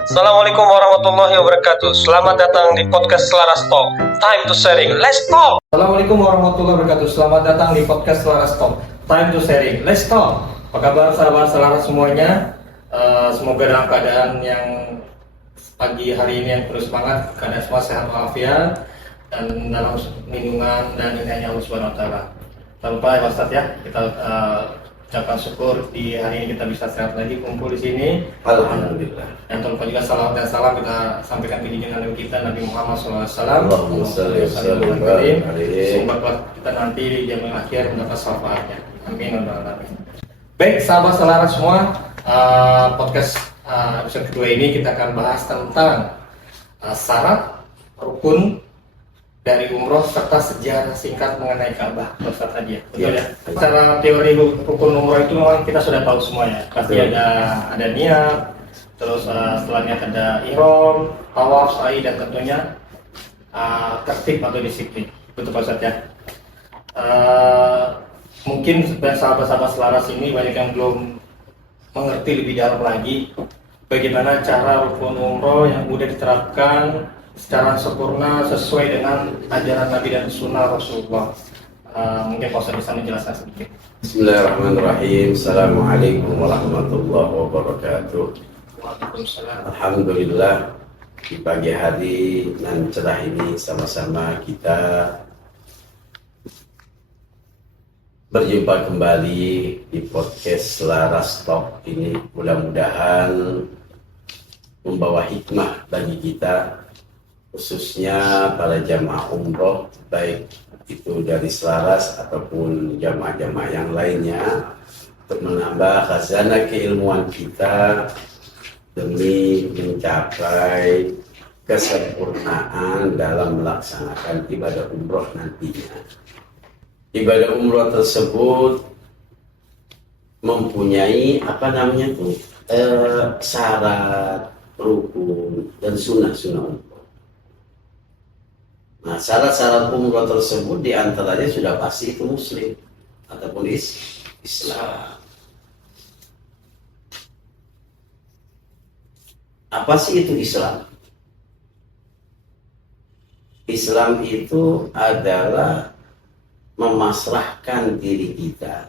Assalamualaikum warahmatullahi wabarakatuh. Selamat datang di podcast Selaras Talk. Time to sharing. Let's talk. Assalamualaikum warahmatullahi wabarakatuh. Selamat datang di podcast Selaras Talk. Time to sharing. Let's talk. Apa kabar sahabat Selaras semuanya? Semoga dalam keadaan yang pagi hari ini yang terus semangat, keadaan semua sehat walafiat dan dalam lindungan dan inayahnya Allah Subhanahu wa taala. Tak lupa ya Ustaz ya, kita ucapkan syukur di hari ini kita bisa sehat lagi kumpul di sini. Alhamdulillah. Dan tak lupa juga salawat dan salam kita sampaikan ke junjungan Nabi kita Nabi Muhammad SAW. Allahumma shalli wa sallim alaihi. Semoga kita nanti di zaman akhir mendapat syafaatnya. Amin. Amin. Baik sahabat Selaras semua, podcast episode kedua ini kita akan bahas tentang syarat, rukun dari umroh serta sejarah singkat mengenai Ka'bah. Ustaz tadi ya, betul ya. Secara teori rukun umroh itu memang kita sudah tahu semua ya. Pasti ada niat, terus setelah niat ada ihram, tawaf, sa'i dan tentunya tertib atau disiplin. Betul Pak Ustaz ya. Mungkin sahabat-sahabat Selaras ini banyak yang belum mengerti lebih dalam lagi bagaimana cara rukun umroh yang mudah diterapkan secara sempurna sesuai dengan ajaran Nabi dan Sunnah Rasulullah. Mungkin Pak Ustaz bisa menjelaskan sedikit. Bismillahirrahmanirrahim. Assalamualaikum warahmatullahi wabarakatuh. Waalaikumsalam. Alhamdulillah di pagi hari nan cerah ini sama-sama kita berjumpa kembali di podcast Selaras Talk ini. Mudah-mudahan membawa hikmah bagi kita, khususnya para jamaah umroh, baik itu dari Selaras ataupun jamaah-jamaah yang lainnya, untuk menambah khazanah keilmuan kita demi mencapai kesempurnaan dalam melaksanakan ibadah umroh nantinya. Ibadah umroh tersebut mempunyai syarat, rukun, dan sunnah-sunnah umroh. Nah, syarat-syarat umroh tersebut diantaranya sudah pasti itu muslim ataupun Islam. Apa sih itu Islam? Islam itu adalah memasrahkan diri kita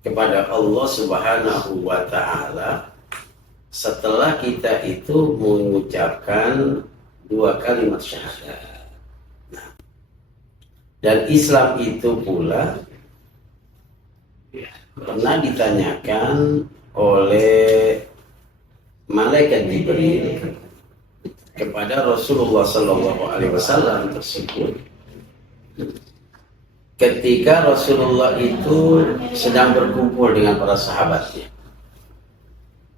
kepada Allah Subhanahu wa Ta'ala setelah kita itu mengucapkan dua kalimat syahadat. Dan Islam itu pula pernah ditanyakan oleh malaikat Jibril kepada Rasulullah SAW tersebut ketika Rasulullah itu sedang berkumpul dengan para sahabatnya.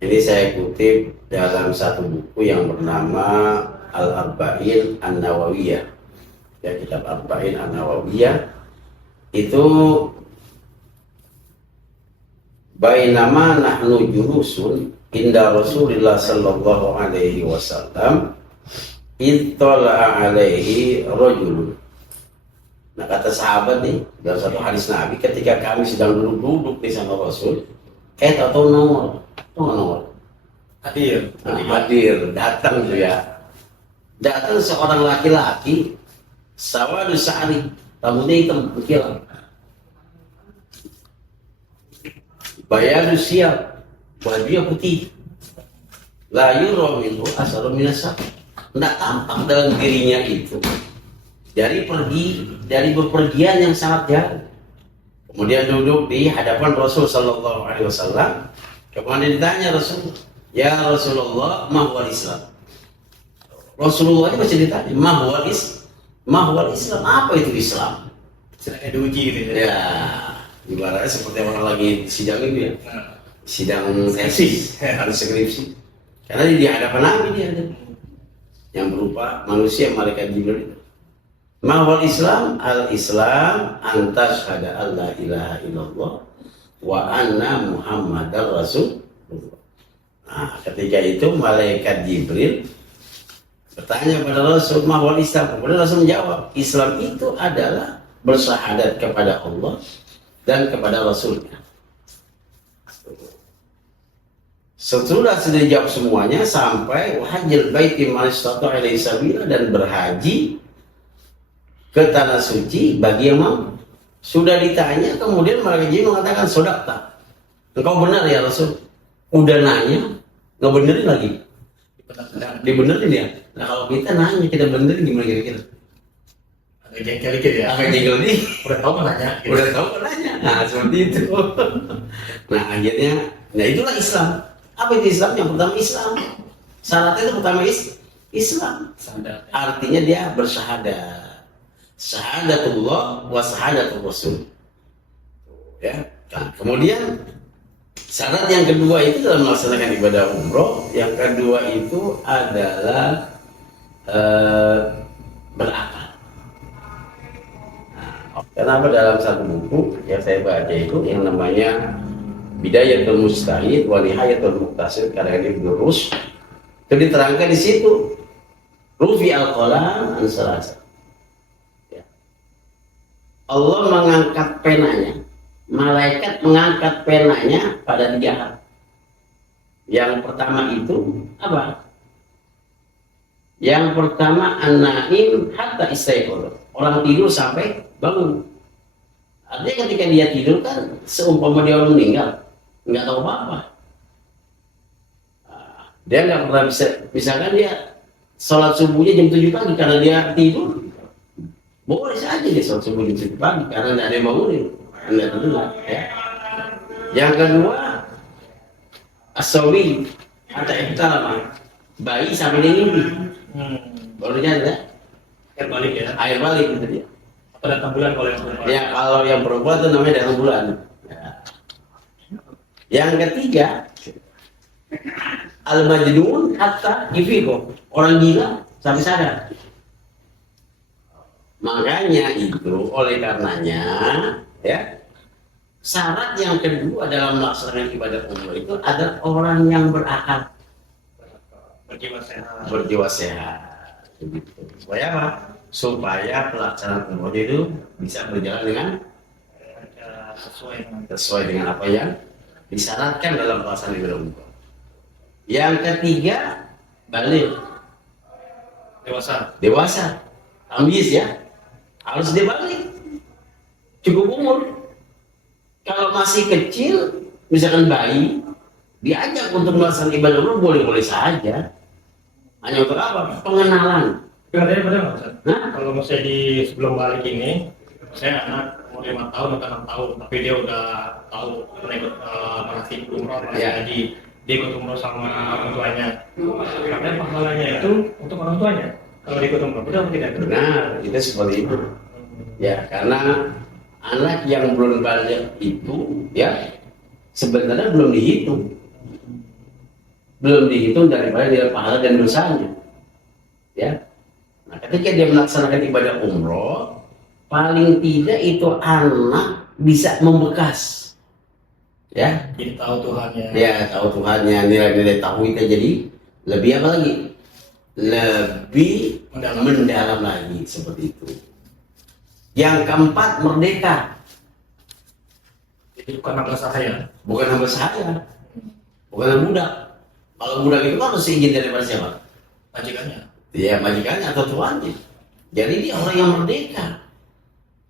Ini saya kutip dalam satu buku yang bernama Al-Arba'in An-Nawawiyah. Ya, kitab Arba'in An-Nawawiyah itu bainama nahnu julusun inda Rasulillah sallallahu alaihi wasallam ittala'a alaihi rajulun. Nah, kata sahabat nih dalam satu hadis Nabi, ketika kami sedang duduk di sama Rasul, atau nomor hadir, datang tuh ya, datang seorang laki-laki sawadu sa'ari, rambutnya hitam berkilau, bayadu siap, bajunya putih, la yura minhu asaru minasab, tidak tampak dalam dirinya itu dari bepergian yang sangat jauh. Kemudian duduk di hadapan Rasul sallallahu alaihi wasallam. Kemudian ditanya Rasul, "Ya Rasulullah, ma huwal Islam?" Rasulullah ini masih ditanya, "Ma huwal Islam?" Apa itu Islam? Sedang diuji gitu ya. Ya, ibaratnya seperti orang lagi sidang itu ya. Sidang tesis, harus skripsi. Karena di hadapan Nabi dia ada yang berupa manusia, malaikat Jibril itu. Mahwal Islam, al-Islam antas hada Allah ilaha illallah wa anna Muhammadar Rasulullah. Nah, ketika itu malaikat Jibril bertanya kepada Rasul, mahwal Islam. Kemudian Rasul menjawab, Islam itu adalah bersyahadat kepada Allah dan kepada Rasulnya. Setelah sudah dijawab semuanya sampai wahajil baiti man istata'a ilaihi sabila, dan berhaji ke tanah suci bagi yang mampu. Sudah ditanya, kemudian malaikat Jibril mengatakan, sodakta, engkau benar ya Rasul. Udah nanya, nggak benerin lagi. Dibenerin ya. Nah kalau kita nanya, kita benerin gimana kira-kira? Agak jengkel dikit ya. Agak jengkel nih. Udah tahu kan nanya. Gitu. Udah tahu kan nanya. Nah seperti itu. Nah akhirnya, nah itulah Islam. Apa itu Islam? Yang pertama Islam. Syaratnya itu pertama Islam. Artinya dia bersyahadat. Syahadatullah wa syahadatul Rasul. Ya. Nah, kemudian syarat yang kedua itu dalam melaksanakan ibadah umroh, yang kedua itu adalah berakal. Nah, kenapa dalam satu buku yang saya baca itu yang namanya Bidayatul Mustahid wa Nihayatul Muqtasid karya Ibnu Rushd, itu diterangkan di situ rufi al-qalam an salasa. Ya. Allah mengangkat penanya, malaikat mengangkat penanya pada 3 hal. Yang pertama itu apa? Yang pertama an-naim hatta istayqadha. Orang tidur sampai bangun. Artinya ketika dia tidur kan seumpama dia orang meninggal, nggak tahu apa-apa. Dia nggak pernah bisa, misalkan dia sholat subuhnya jam 7 pagi karena dia tidur, boleh saja dia sholat subuh jam 7 pagi karena nggak ada yang bangunin. Anda tentulah, ya. Yang kedua, asawi atau iktalama, bayi sampai dia ngimpi. Baru ada Air balik ya. air balik gitu dia. Atau datang bulan kalau yang perempuan. Ya kalau yang perempuan itu namanya datang bulan. Ya. Yang ketiga, al-majnun hatta yufiko, orang gila sampai sadar. Makanya itu oleh karenanya ya, syarat yang kedua dalam melaksanakan ibadah umroh itu adalah orang yang berakal, berjiwa sehat begitu. Supaya apa? Supaya pelaksanaan umroh itu bisa berjalan dengan sesuai dengan apa yang disyaratkan dalam pelaksanaan ibadah umroh. Yang ketiga, balik, dewasa, ambis ya, harus dia balik, cukup umur. Kalau masih kecil, misalkan bayi, diajak untuk melaksanakan ibadah umroh boleh-boleh saja. Hanya untuk apa? Pengenalan. Katanya pada nggak Ustaz? Kalau misalnya di sebelum balik ini, saya anak umur 5 tahun atau 6 tahun, tapi dia udah tahu pernah ikut manasik umroh, manasik haji, dia ikut umroh sama orang tuanya. Katanya pahalanya itu untuk orang tuanya. Kalau dia ikut umroh, benar atau tidak? Benar, itu seperti itu. Ya, karena anak yang belum balik itu, ya sebenarnya belum dihitung daripada dia pahala dan dosanya. Ya. Nah, ketika dia melaksanakan ibadah umroh, paling tidak itu anak bisa membekas. Ya, Jadi tahu Tuhannya. ya tahu Tuhannya, nilai-nilai tauhidnya jadi lebih apa lagi? Lebih mendalam lagi seperti itu. Yang keempat, merdeka. Jadi bukan hamba sahaya. Bukan hamba sahaya, bukan budak. Kalau budak itu harus izin daripada siapa? Majikannya. Ya majikannya atau tuannya. Jadi dia orang yang merdeka.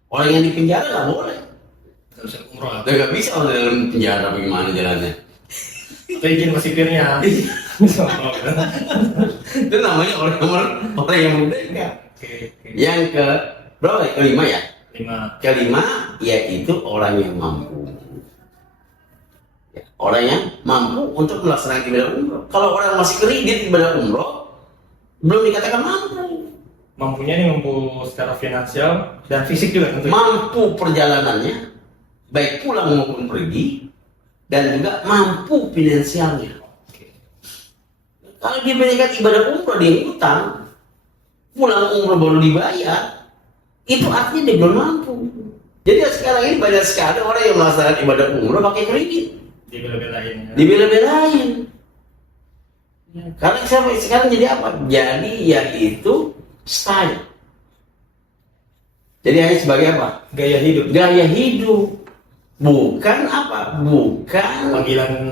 Orang yang di penjara nggak boleh. Nggak bisa umroh. Nggak bisa orang dalam penjara, bagaimana jalannya? Atau izin masipirnya. Itu namanya orang yang merdeka. Oke. Yang ke berapa? Kelima ya. 5. Kelima yaitu orang yang mampu. Ya, orang yang mampu untuk melaksanakan ibadah umroh. Kalau orang masih kredit ibadah umroh, belum dikatakan mampu. Mampunya ini mampu secara finansial dan fisik juga tentunya. Mampu perjalanannya, baik pulang maupun pergi, dan juga mampu finansialnya. Kalau dia berikan ibadah umroh dia utang, pulang umroh baru dibayar, itu artinya dia belum mampu. Jadi sekarang ini banyak sekali orang yang melaksanakan ibadah umroh pakai kredit. Dibela-belain. Dibela-belain. Karena sekarang jadi apa? Jadi yaitu style. Jadi hanya sebagai apa? Gaya hidup. Gaya hidup. Bukan apa? Bukan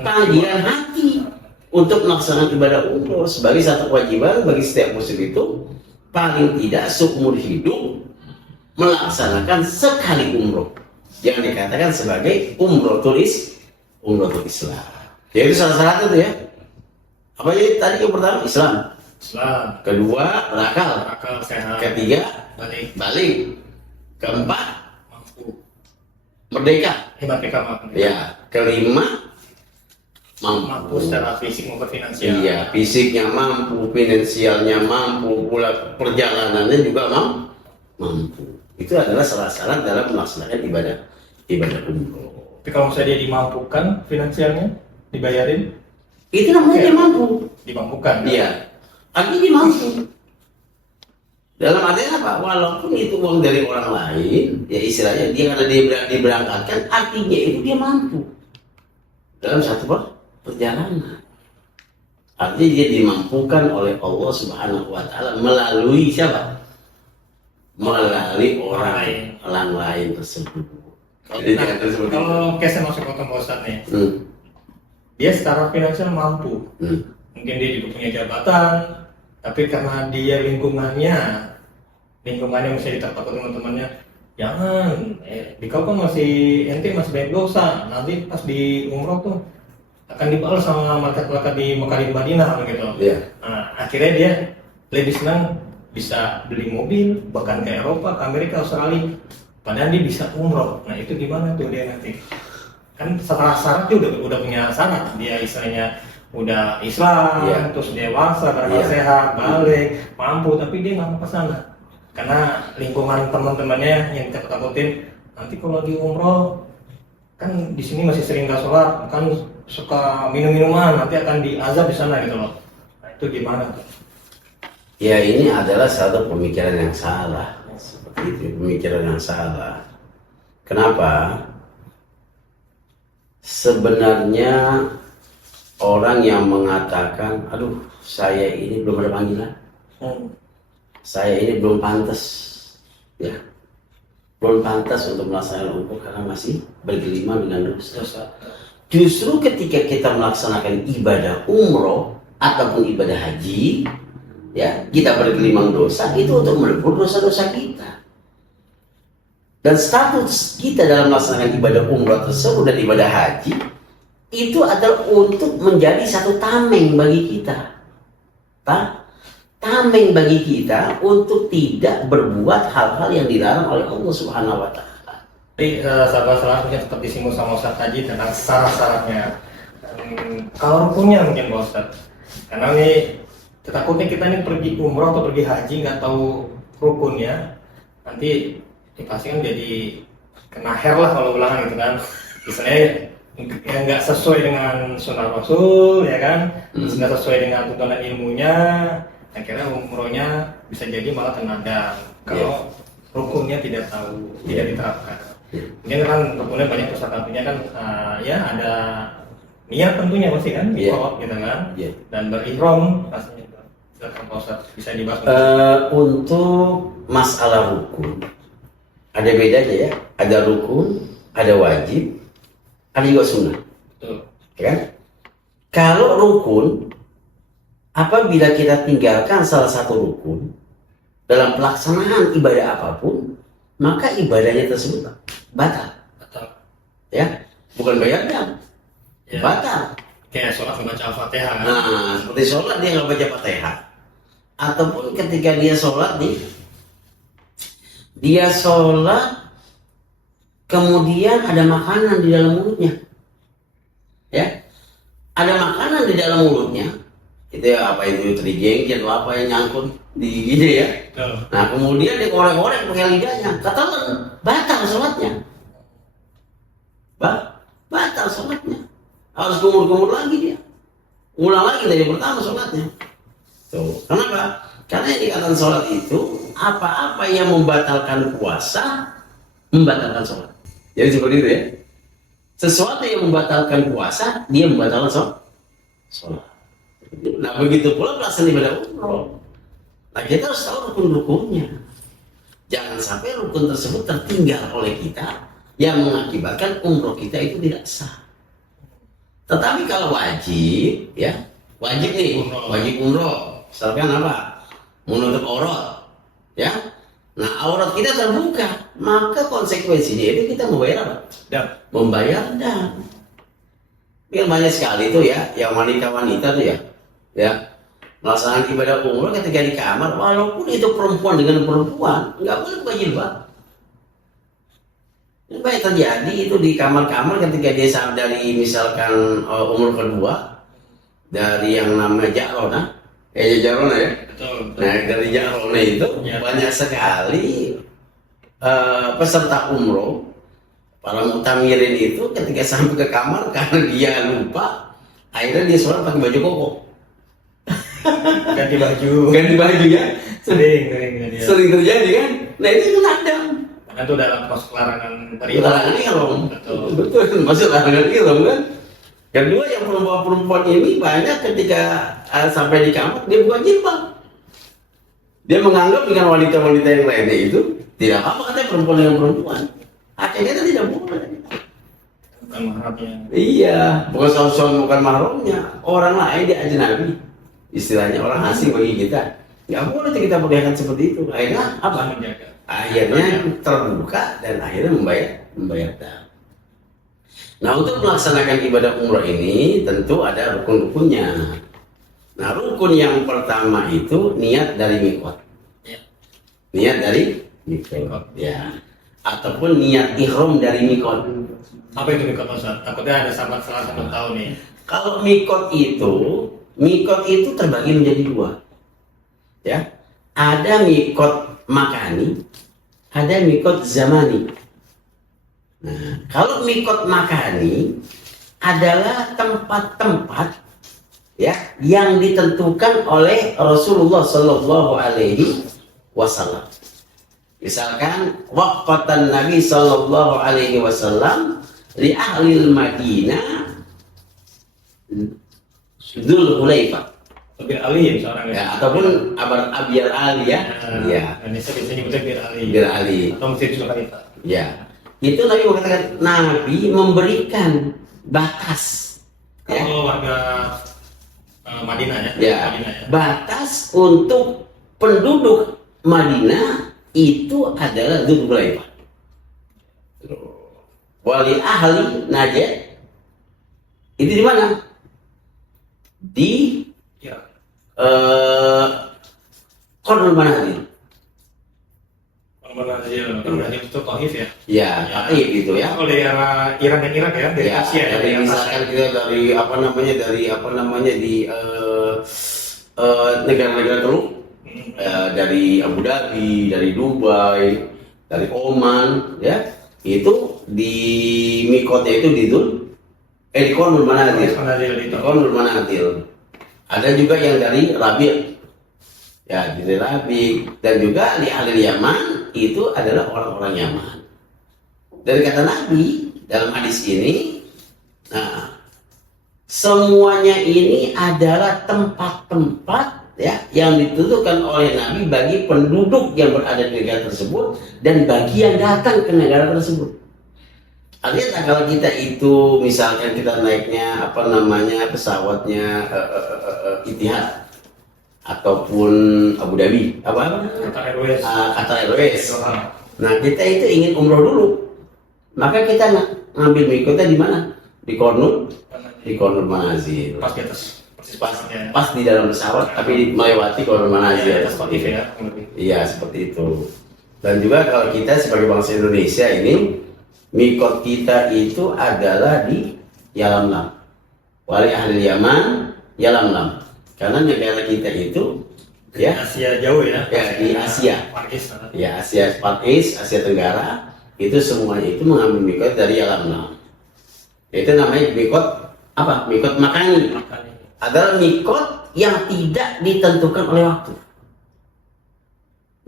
Panggilan hati. untuk melaksanakan ibadah umroh sebagai satu kewajiban bagi setiap muslim itu paling tidak seumur hidup melaksanakan sekali umroh. Jangan dikatakan sebagai umrohul Islam. Jadi salah satu itu ya. Apa jadi tadi yang pertama Islam. Kedua berakal sehat. Ketiga balik. Keempat merdeka. Ya. Kelima mampu secara fisik maupun finansial. Iya, fisiknya mampu, finansialnya mampu, pula perjalanannya juga mampu. Itu adalah salah syarat dalam melaksanakan ibadah umroh. Tapi kalau misalnya dia dimampukan finansialnya, dibayarin, itu namanya dia mampu. Dimampukan. Iya, artinya dia mampu. Dalam artinya apa? Walaupun itu uang dari orang lain, ya istilahnya dia karena dia diberangkatkan, artinya itu dia mampu dalam satu perjalanan. Artinya dia dimampukan oleh Allah Subhanahu wa Ta'ala melalui siapa? Melalui orang lain tersebut. Kalau case masuk ke Pak Ustadz nih, dia secara finansial mampu, mungkin dia juga punya jabatan, tapi karena dia lingkungannya masih ditakut teman-temannya, jangan, di kau kan ente masih banyak dosa, nanti pas di umroh tuh akan dibalas sama malaikat-malaikat di Mekah dan Madinah gitu. Yeah. Nah, akhirnya dia lebih senang bisa beli mobil, bahkan ke Eropa, ke Amerika, Australia, padahal dia bisa umroh. Nah itu gimana tuh dia nanti? Kan setelah syarat dia udah punya syarat, dia istilahnya udah Islam, terus dewasa, berakal sehat, balik, mampu, tapi dia nggak mau ke sana karena lingkungan teman-temannya yang takut-takutin nanti kalau lagi umroh kan di sini masih sering nggak sholat, kan suka minum-minuman, nanti akan diazab di sana gitu loh. Nah itu gimana tuh? Ya ini adalah satu pemikiran yang salah, seperti itu, pemikiran yang salah. Kenapa? Sebenarnya orang yang mengatakan, aduh saya ini belum ada panggilan, saya ini belum pantas, ya, belum pantas untuk melaksanakan umroh karena masih bergelimang dengan dosa. Justru ketika kita melaksanakan ibadah umroh ataupun ibadah haji, ya, kita bergelimang dosa itu untuk menebus dosa-dosa kita. Dan status kita dalam melaksanakan ibadah umroh tersebut dan ibadah haji itu adalah untuk menjadi satu tameng bagi kita. Tameng bagi kita untuk tidak berbuat hal-hal yang dilarang oleh Allah Subhanahu wa Ta'ala. Jadi sahabat-sahabatnya tetap disinggung sama Ustadz Haji tentang syarat-syaratnya. Kalau rukunnya mungkin Pak Ustadz, karena ini takutnya kita ini pergi umroh atau pergi haji nggak tahu rukunnya, nanti pasti kan jadi kena her lah kalau ulangan gitu kan. Misalnya yang nggak sesuai dengan sunnah Rasul, ya kan, nggak sesuai dengan tuntunan ilmunya, akhirnya umrohnya bisa jadi malah kena dam kalau rukunnya tidak tahu, tidak diterapkan. Mungkin kan rukunnya banyak, salah satunya kan ya ada niat tentunya pasti kan, mikot gitu kan, dan berihram pastinya. Silakan Pak Ustadz, bisa dibahas. Untuk masalah rukun ada bedanya ya, ada rukun, ada wajib, ada juga sunnah. Betul. Ya kan? Kalau rukun, apabila kita tinggalkan salah satu rukun dalam pelaksanaan ibadah apapun, maka ibadahnya tersebut batal. Ya, bukan bayar dam, batal. Kayak sholat membaca Al-Fatihah. Nah, seperti sholat dia nggak baca Fatihah, ataupun ketika dia sholat nih, dia sholat kemudian ada makanan di dalam mulutnya, ya, ada makanan di dalam mulutnya, itu ya, apa itu terjengkel atau apa yang nyangkut di gigi ya. Nah kemudian dikorek-korek pakai lidahnya, katakan batal sholatnya, batal sholatnya, harus kumur-kumur lagi dia, ulang lagi dari pertama sholatnya. Tuh, kenapa? Karena yang dikatakan sholat itu apa-apa yang membatalkan puasa, membatalkan sholat. Jadi seperti itu ya. Sesuatu yang membatalkan puasa, dia membatalkan sholat. Nah begitu pula pelaksanaan ibadah umroh. Nah kita harus tahu rukun-rukunnya. Jangan sampai rukun tersebut tertinggal oleh kita yang mengakibatkan umroh kita itu tidak sah. Tetapi kalau wajib, ya, wajib nih, wajib umroh. Misalkan apa? Menutup aurat, ya. Nah, aurat kita terbuka, maka konsekuensinya itu kita membayar apa? Membayar dam. Yang banyak sekali itu ya, yang wanita-wanita tuh ya, melaksanakan ibadah umroh ketika di kamar, walaupun itu perempuan dengan perempuan, nggak boleh buka jilbab. Ini banyak terjadi itu di kamar-kamar ketika dia dari misalkan umur kedua dari yang namanya Jarona, Jarona ya. Betul. Nah dari Jarona itu Ya. banyak sekali peserta umroh, para mutamirin itu ketika sampai ke kamar karena dia lupa, akhirnya dia sholat pakai baju koko. Ganti baju. Ganti baju ya. Sering terjadi kan? Nah itu kena dam. Karena itu dalam masuk larangan Larangan ihram. Betul. Betul, masuk larangan ihram kan. Kedua yang perempuan ini banyak ketika sampai di kamar dia buka jilbab. Dia menganggap dengan wanita-wanita yang lainnya itu tidak apa katanya perempuan dengan perempuan. Akhirnya itu tidak boleh. Bukan mahramnya. Iya, bukan suami bukan mahramnya. Orang lain dia ajnabi. Istilahnya orang asing bagi kita. Nggak boleh kita perlihatkan seperti itu. Akhirnya apa? Menjaga. Akhirnya terbuka dan akhirnya membayar dam. Nah, untuk melaksanakan ibadah umroh ini tentu ada rukun-rukunnya. Nah, rukun yang pertama itu niat dari mikot. Ya. Niat dari mikot. Ya. Ataupun niat ihram dari mikot. Apa itu mikot Ustaz? Takutnya ada sahabat salah satu tahu nih. Kalau mikot itu terbagi menjadi dua. Ya. Ada mikot makani, ada mikot zamani. Nah, kalau mikot makani adalah tempat-tempat ya yang ditentukan oleh Rasulullah Shallallahu Alaihi Wasallam. Misalkan waqatan Nabi Shallallahu Alaihi Wasallam li ahli Madinah Dzul Hulaifah. Bir Ali seorang Ya, ataupun Abyar Ali ya. Ya. Indonesia biasanya nyebutnya Bir Ali. Bir Ali. Atau Masjid Sulaiman. Ya. Itu Nabi mengatakan Nabi memberikan batas. Ya. Kalau warga Madinah ya. Ya, Madinah ya. batas untuk penduduk Madinah itu adalah Dzul Hulaifah. Wali ahli Najd itu di mana? Di Ya. Qarnul Manazil. Manazil. Kan berarti itu Taif ya. Ya, Taif itu ya. Kalau dari arah Iran dan Irak ya, dari Ya, Asia ya. dari misalkan kita dari di negara-negara Teluk, dari Abu Dhabi, dari Dubai, dari Oman, ya itu di mikotnya itu di Qarnul Manazil. Manazil itu. Di Qarnul Manazil. Ada juga yang dari Rabi', ya dari Rabi', dan juga di ahli Yaman itu adalah orang-orang Yaman. Dari kata Nabi dalam hadis ini, nah semuanya ini adalah tempat-tempat ya yang ditentukan oleh Nabi bagi penduduk yang berada di negara tersebut dan bagi yang datang ke negara tersebut. Artinya kalau kita itu misalkan kita naiknya pesawatnya Etihad ataupun Abu Dhabi Qatar Airways. Qatar Airways. Nah kita itu ingin umroh dulu, maka kita ngambil mikotnya di mana? Di Qarnul Manazil. Pas di atas. Pas di dalam pesawat tapi melewati Qarnul Manazil. Ya, atas Taif ya. Iya seperti itu. Dan juga kalau kita sebagai bangsa Indonesia ini mikot kita itu adalah di Yalamlam. Wali ahli Yaman, Yalamlam. Karena negara kita itu ya Asia jauh ya. Ya, di Asia. Far East. Ya Asia Far East, Asia Tenggara itu semuanya itu mengambil mikot dari Yalamlam. Itu namanya mikot apa? Mikot makani. Adalah mikot yang tidak ditentukan oleh waktu.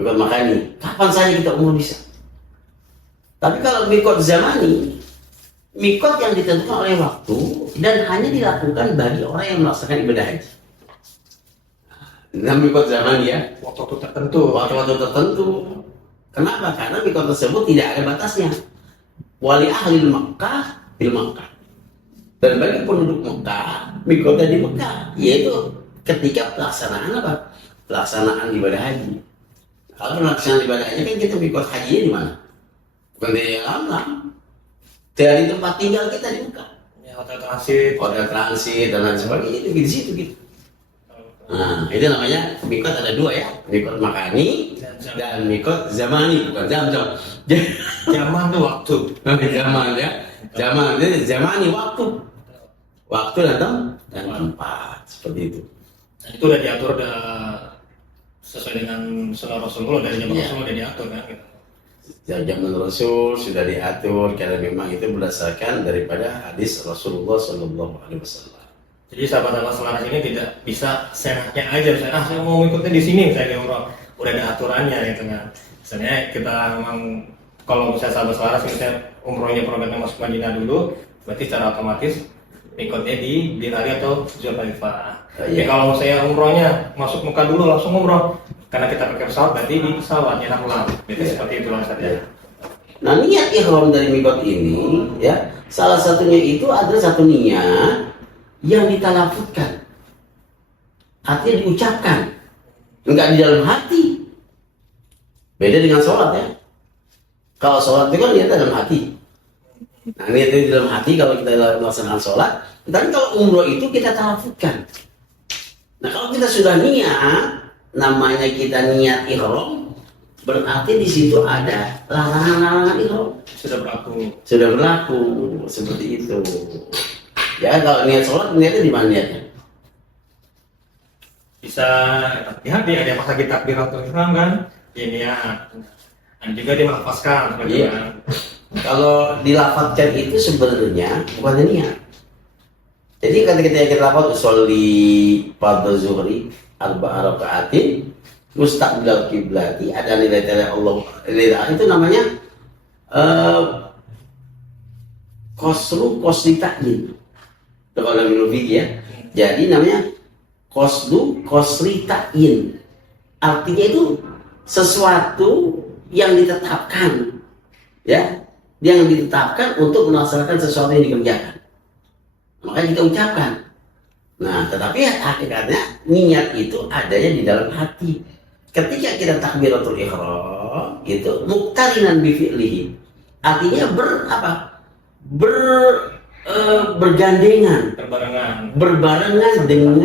Mikot makani. Kapan saja kita umroh bisa. Tapi kalau mikot zamani, mikot yang ditentukan oleh waktu dan hanya dilakukan bagi orang yang melaksanakan ibadah haji. Nah, mikot zamani ya, Waktu tertentu. waktu-waktu tertentu. Kenapa? Karena mikot tersebut tidak ada batasnya. Wali ahli Makkah bil Makkah. Dan bagi penduduk Mekah mikotnya di Mekah, yaitu ketika pelaksanaan apa? Pelaksanaan ibadah haji. Kalau pelaksanaan ibadah haji kan kita mikot hajinya di mana? Bukan di alam. Dari tempat tinggal kita di Mekah. Ya, hotel transit dan lain sebagainya itu di situ gitu. Nah, itu namanya mikot ada dua ya, mikot makani dan mikot zamani, bukan jam-jam. Zaman tuh waktu. Zaman ya, zaman itu zamani waktu dan tempat seperti itu. Dan itu udah diatur udah sesuai dengan sunnah Rasulullah dari zaman Rasulullah udah diatur kan gitu. Zaman Rasul sudah diatur karena memang itu berdasarkan daripada hadis Rasulullah Shallallahu Alaihi Wasallam. Jadi sahabat-sahabat selaras ini tidak bisa senaknya aja misalnya, saya mau ikutnya di sini misalnya umroh, udah ada aturannya gitu kan. Misalnya kita memang kalau misalnya sahabat selaras misalnya umrohnya programnya masuk Madinah dulu, berarti secara otomatis ikutnya di Binari atau Zulfalifah. Tapi kalau saya umrohnya masuk Mekah dulu langsung umroh, karena kita pakai pesawat berarti di pesawat nyenak ulang. Berarti seperti itu lah saja. Nah, niat ihram dari mikot ini ya, salah satunya itu ada satu niat yang ditalafutkan, artinya diucapkan, enggak di dalam hati. Beda dengan sholat ya. Kalau sholat itu kan niatnya dalam hati. Nah, niatnya di dalam hati kalau kita melaksanakan sholat. Tapi kalau umroh itu kita talafutkan. Nah, kalau kita sudah niat, namanya kita niat ihram, berarti di situ ada larangan-larangan ihram. Sudah berlaku seperti itu. Ya, kalau niat sholat, niatnya di mana niatnya? Bisa di hati, ada yang pakai takbiratul ihram kan? Ya niat. Dan juga dia melafazkan. Iya. Kalau dilafazkan itu sebenarnya bukan niat. Jadi ketika kita lafaz usolli fardhu zuhri arba'a raka'atin mustaqbilal qiblati, ada nilai Allah itu namanya qasri ta'yin. Kalau dalam fikih ya. Jadi namanya qasri ta'yin. Artinya itu sesuatu yang ditetapkan. Ya, yang ditetapkan untuk melaksanakan sesuatu yang dikerjakan. Makanya kita ucapkan. Nah, tetapi hakikatnya niat itu adanya di dalam hati. Ketika kita takbiratul ihram itu muqtarinan bi fi'lihi. Artinya bergandengan, berbarengan dengan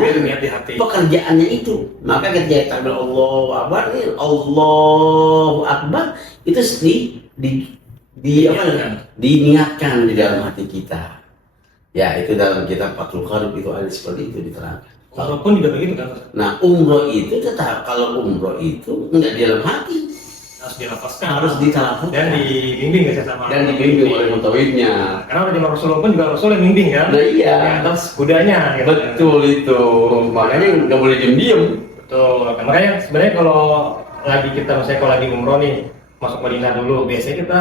pekerjaannya itu. Maka ketika takbir Allahu Akbar itu diniatkan di dalam hati kita. Ya, itu dalam kitab Fathul Qarib itu ada seperti itu diterangkan. Walaupun juga begitu kan? Nah, umroh itu tetap, kalau umroh itu enggak di dalam hati, harus dilafazkan, harus ditalafutkan dan dibimbing sama dan dibimbing oleh mutawifnya. Karena udah di Rasulullah pun juga Rasul yang bimbing kan? Nah, iya. Di atas kudanya. Gitu. Betul itu. Makanya nggak boleh diem-diem. Betul. Makanya sebenarnya kalau lagi kita misalnya kalau lagi umroh nih masuk Madinah dulu, biasanya kita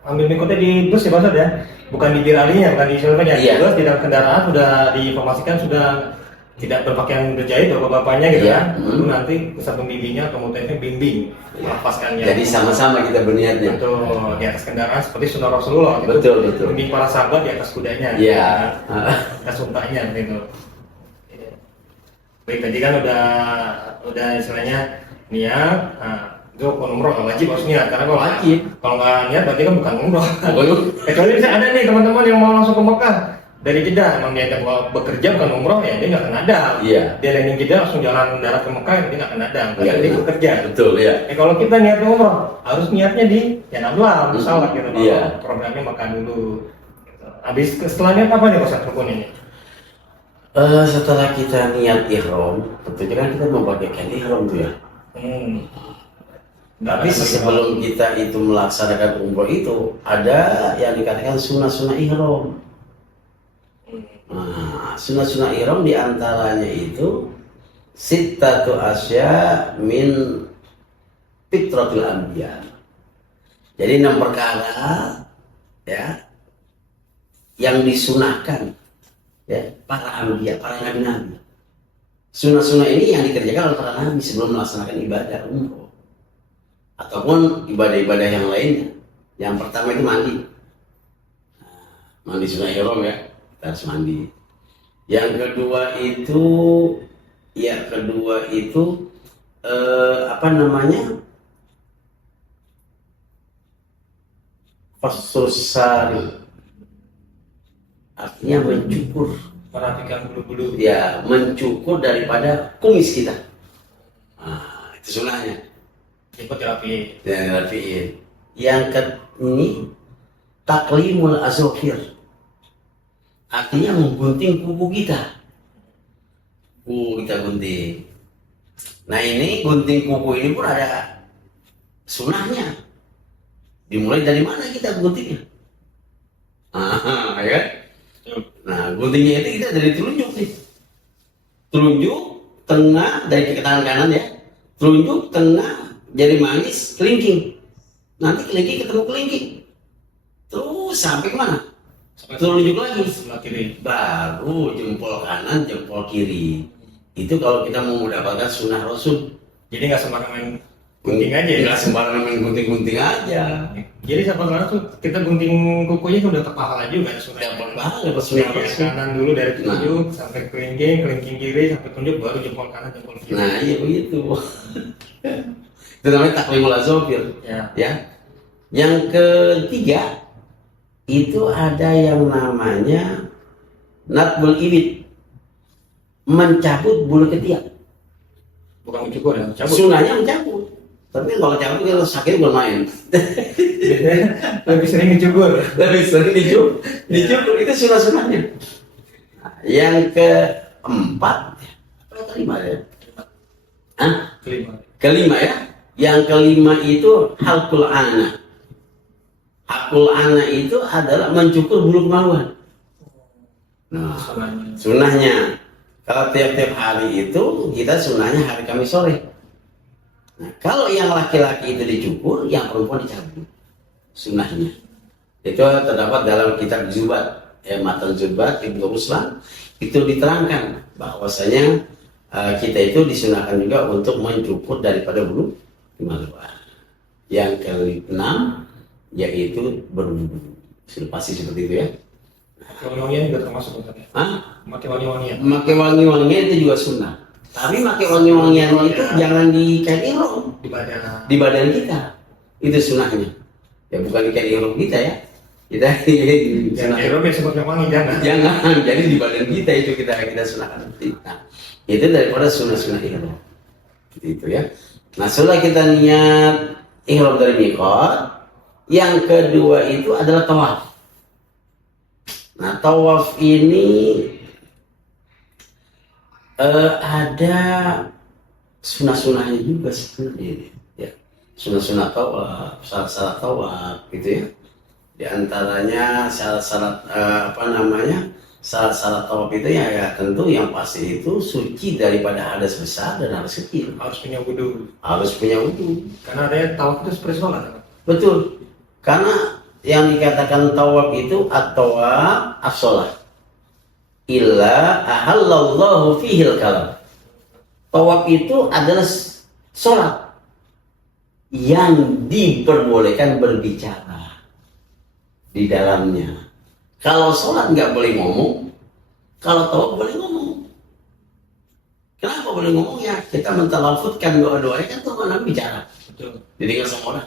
ambil mikotnya di bus ya Pak ya, bukan di biralinya, bukan di sulurnya. Iya. Bus di dalam kendaraan sudah diinformasikan sudah tidak berpakaian berjahit bapak-bapaknya gitu iya. kan. Lalu nanti peserta pembimbingnya atau mutannya bimbing melafazkannya. Jadi sama-sama kita berniatnya. Betul, di atas kendaraan seperti sunnah Rasulullah. Betul, betul. Bimbing para sahabat di atas kudanya. Iya. Atas untanya gitu. Baik, tadi kan udah istilahnya niat. Nah, itu umroh wajib harus niat karena kalau kalau nggak niat berarti kan bukan umroh. Kecuali bisa ada nih teman-teman yang mau langsung ke Mekah dari Jeddah, emang dia mau bekerja bukan umroh ya dia nggak akan ada. Iya. Dia landing Jeddah langsung jalan darat ke Mekah dia nggak akan ada. Iya, Dia bekerja. Betul ya. Kalau kita niat umroh harus niatnya di Yanablah pesawat gitu. Iya. Programnya Mekah dulu. Habis setelah niat apa nih Ustaz rukun ini? Setelah kita niat ihram, tentunya kan kita membagaikan ihram tuh ya. Tapi sebelum kita itu melaksanakan umroh itu ada yang dikatakan sunnah-sunnah ihram. Nah, sunnah-sunnah ihram diantaranya itu sittatu asya min fitratul anbiya. Jadi 6 perkara ya yang disunahkan ya para anbiya, para nabi-nabi. Sunnah-sunnah ini yang dikerjakan oleh para nabi sebelum melaksanakan ibadah umroh ataupun ibadah-ibadah yang lainnya. Yang pertama itu mandi. Mandi sunnah ihram ya, kita harus mandi. Yang kedua itu apa namanya? Fasusari, artinya mencukur. Merapikan bulu-bulu. Ya, mencukur daripada kumis kita. Nah, itu sunahnya. Ikut terapi. Dan rapiin. Ini taklimul azofir, artinya menggunting kuku kita. Kita gunting. Nah, ini gunting kuku ini pun ada sunahnya. Dimulai dari mana kita guntingnya? Ya kan? Nah, guntingnya itu kita dari telunjuk nih. Telunjuk, tengah, dari ke tangan kanan ya. Telunjuk, tengah, jari manis, kelingking. Nanti kelingking ketemu kelingking. Terus sampai kemana? Telunjuk lagi. Sebelah kiri. Baru jempol kanan, jempol kiri. Itu kalau kita mau mendapatkan sunnah Rasul. Jadi nggak sembarangan main gunting aja ya? Nggak sembarangan main gunting-gunting aja. Jadi sebenarnya tuh kita gunting kukunya udah ke pahala juga ya, sunnah. Dapat pahala pas sunnah Yang Rasul. kanan dulu dari telunjuk sampai kelingking, kelingking kiri sampai tunjuk, baru jempol kanan, jempol kiri. Nah, iya begitu. Itu namanya taklimul azofir. Ya. Yang ketiga itu ada yang namanya natbul ibit, mencabut bulu ketiak. Bukan mencukur ya, cabut. Sunahnya mencabut. Tapi kalau cabut kita sakit bermain. Lebih sering mencukur. Lebih sering dicukur itu sunah-sunahnya. Nah, yang keempat, apa kelima ya? Kelima ya. Yang kelima itu halqul ana. Halqul ana itu adalah mencukur bulu kemaluan. Nah, sunahnya. Kalau tiap-tiap hari itu kita sunahnya hari Kamis sore. Nah, kalau yang laki-laki itu dicukur, yang perempuan dicabut. Sunahnya. Itu terdapat dalam kitab Zubat, Matan Zubat Ibnu Ruslan, itu diterangkan bahwasanya kita itu disunahkan juga untuk mencukur daripada bulu kemaluan. Yang keenam yaitu berwudu. Pasti seperti itu ya. Wangi-wangian juga termasuk katanya. Pakai wangi-wangian. Pakai wangi-wangian itu juga sunnah. Tapi pakai wangi-wangian itu jangan di kain ihram, di badan kita. Itu sunnahnya. Ya bukan di kain ihram kita ya. Kita di Jangan ihram ya sebutnya wangi, jangan. Jangan. Jadi di badan kita itu kita sunnahkan. Nah, itu daripada sunnah-sunnah ihram. Itu ya. Nah, setelah kita niat ihram dari miqat, yang kedua itu adalah tawaf. Nah, tawaf ini ada sunah-sunahnya juga sebenarnya, ya. Sunah-sunah tawaf, syarat-syarat tawaf, gitu ya. Di antaranya syarat-syarat syarat-syarat tawaf itu ya tentu yang pasti itu suci daripada hadas besar dan hadas kecil. Harus punya wudu. Harus punya wudu. Karena ada tawaf itu seperti sholat. Betul. Karena yang dikatakan tawaf itu at-tawaf as-shalah. Illa ahallallahu fihil kalam. Tawaf itu adalah sholat yang diperbolehkan berbicara di dalamnya. Kalau sholat nggak boleh ngomong, kalau tawaf boleh ngomong. Kenapa boleh ngomong ya? Kita mentalafutkan doa-doanya kan Tuhan Nabi bicara. Betul. Jadi kalau sama orang,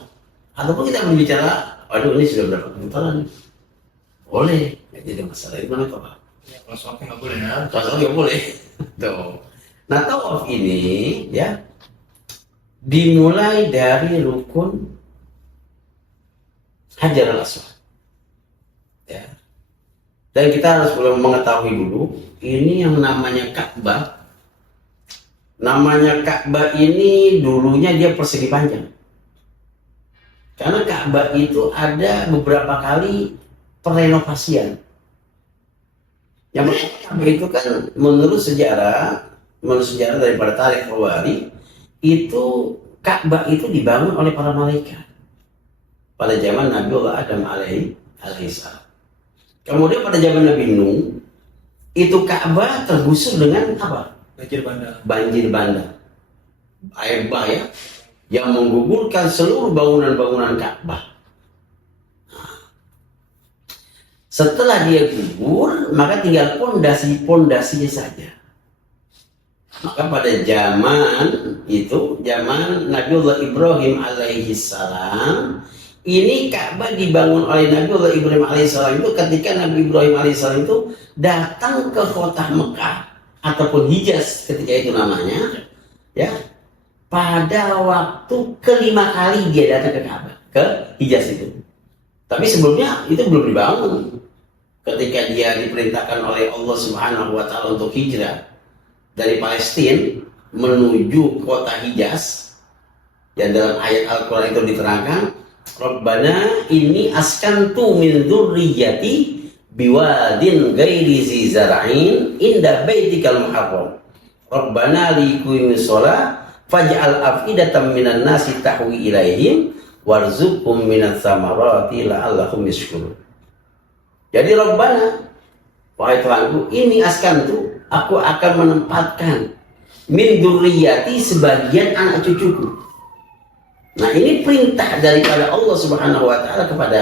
ataupun kita berbicara, aduh ini sudah berapa putaran? Boleh, nggak jadi masalah. Itu namanya tawaf. Ya, kalau sholatnya nggak boleh ya. Kalau sholat nggak boleh. Tuh. Nah, tawaf ini ya dimulai dari rukun Hajar al-Aswad. Ya. Dan kita harus mengetahui dulu, ini yang namanya Ka'bah. Namanya Ka'bah ini dulunya dia persegi panjang. Karena Ka'bah itu ada beberapa kali perenovasian. Yang pertama Ka'bah itu kan menurut sejarah daripada tarikh Tabari, itu Ka'bah itu dibangun oleh para malaikat pada zaman Nabiullah Adam alaihissalam. Kemudian pada zaman Nabi Nuh, itu Ka'bah tergusur dengan apa? Banjir bandang. Air bah ya, yang menggugurkan seluruh bangunan-bangunan Ka'bah. Nah, Setelah dia gugur, maka tinggal pondasinya saja. Maka pada zaman itu, zaman Nabiullah Ibrahim alaihi salam, ini Ka'bah dibangun oleh Nabiullah Ibrahim alaihi salam itu ketika Nabi Ibrahim alaihi salam itu datang ke kota Mekah ataupun Hijaz ketika itu namanya, ya. Pada waktu kelima kali dia datang ke Ka'bah, ke Hijaz itu. Tapi sebelumnya itu belum dibangun. Ketika dia diperintahkan oleh Allah Subhanahu wa taala untuk hijrah dari Palestina menuju kota Hijaz, yang dalam ayat Al-Quran itu diterangkan, Rabbana inni askantu min dzurriyyati biwadin ghairi zi zar'in inda baitikal muharram Rabbana liqimis shalah faj'al afidatan minan nasi tahwi ilaihim warzuqhum minats samarati la'allahum yashkurun. Jadi Rabbana, wahai Tuhanku, ini askantu, aku akan menempatkan min dzurriyyati sebagian anak cucuku. Nah, ini perintah daripada Allah Subhanahu wa taala kepada